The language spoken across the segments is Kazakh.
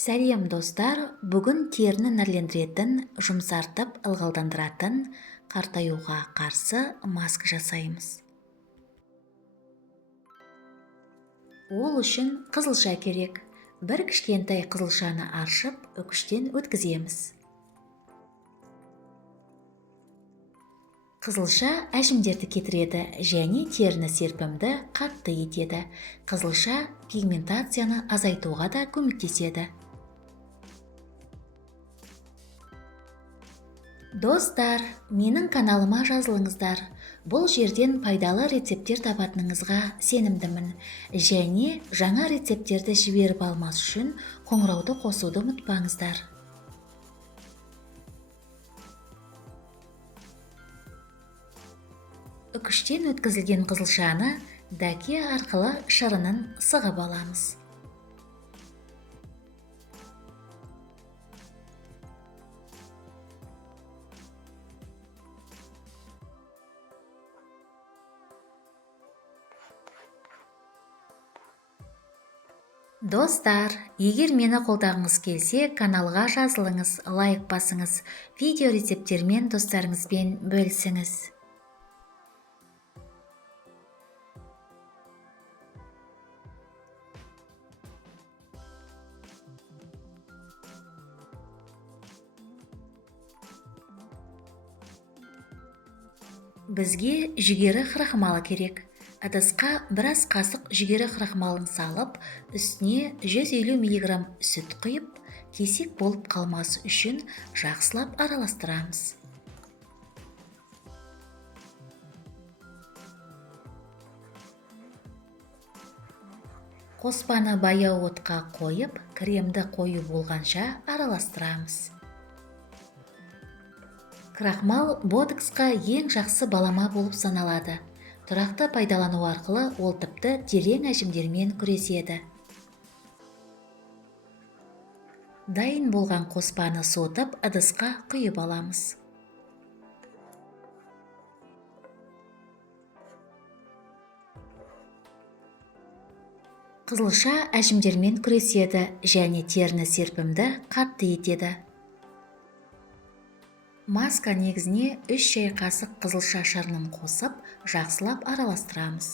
Сәлем достар, бүгін теріні нәрлендіретін, жұмсартып ылғалдандыратын, қартаюға қарсы маска жасаймыз. Ол үшін қызылша керек. Бір кішкентай қызылшаны аршып, үкіштен өткіземіз. Қызылша әжімдерді кетіреді және теріні серпімді қатты етеді. Қызылша пигментацияны азайтуға да көмектеседі. Достар, менің каналыма жазылыңыздар. Бұл жерден пайдалы рецепттер табатыныңызға сенімдімін. Және жаңа рецепттерді жіберіп алмас үшін қоңырауды қосуды ұмытпаңыздар. Үкіштен өткізілген қызылшаны дәке арқылы шырынын сығып аламыз. Достар, егер мені қолдағыңыз келсе, каналға жазылыңыз, лайк басыңыз, видео рецепттермен достарыңызбен бөлісіңіз. Бізге жүгері крахмалы керек. Ыдысқа біраз қасық жүгері крахмалын салып, үстіне 150 мг сүт құйып, кесек болып қалмас үшін жақсылап араластырамыз. Қоспаны баяу отқа қойып, кремді қою болғанша араластырамыз. Крахмал ботоксқа ең жақсы балама болып саналады. Тұрақты пайдалану арқылы ол тіпті терең әжімдермен күреседі. Дайын болған қоспаны суытып, ыдысқа құйып аламыз. Қызылша әжімдермен күреседі және теріні серпімді қатты етеді. Маска негізіне 3 шай қасық қызылша шырынын қосып, жақсылап араластырамыз.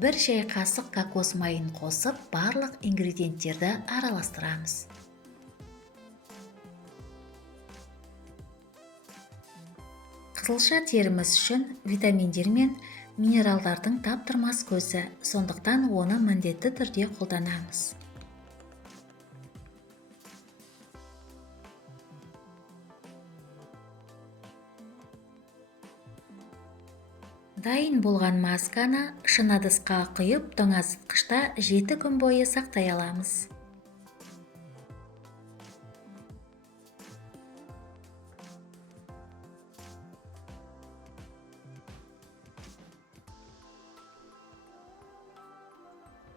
Бір шай қасық кокос майын қосып, барлық ингредиенттерді араластырамыз. Қызылша теріміз үшін витаминдер мен минералдардың таптырмас көзі, сондықтан оны міндетті түрде қолданамыз. Дайын болған масканы шыны ыдысқа құйып, тоңазытқышта 7 күн бойы сақтай аламыз.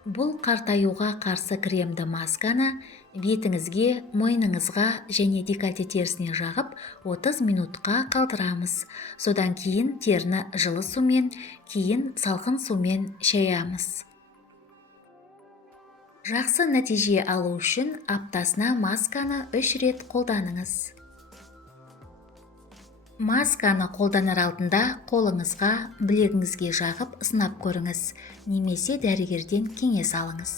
Бұл қартаюға қарсы кремді масканы бетіңізге, мойныңызға және декольте терісіне жағып 30 минутқа қалдырамыз. Содан кейін теріні жылы сумен, кейін салқын сумен шаямыз. Жақсы нәтиже алу үшін аптасына масканы 3 рет қолданыңыз. Масканы қолданар алдында қолыңызға, білегіңізге жағып сынап көріңіз, немесе дәрігерден кеңес алыңыз.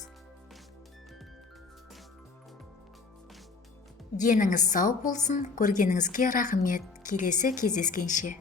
Деніңіз сау болсын, көргеніңізге рахмет, келесі кездескенше.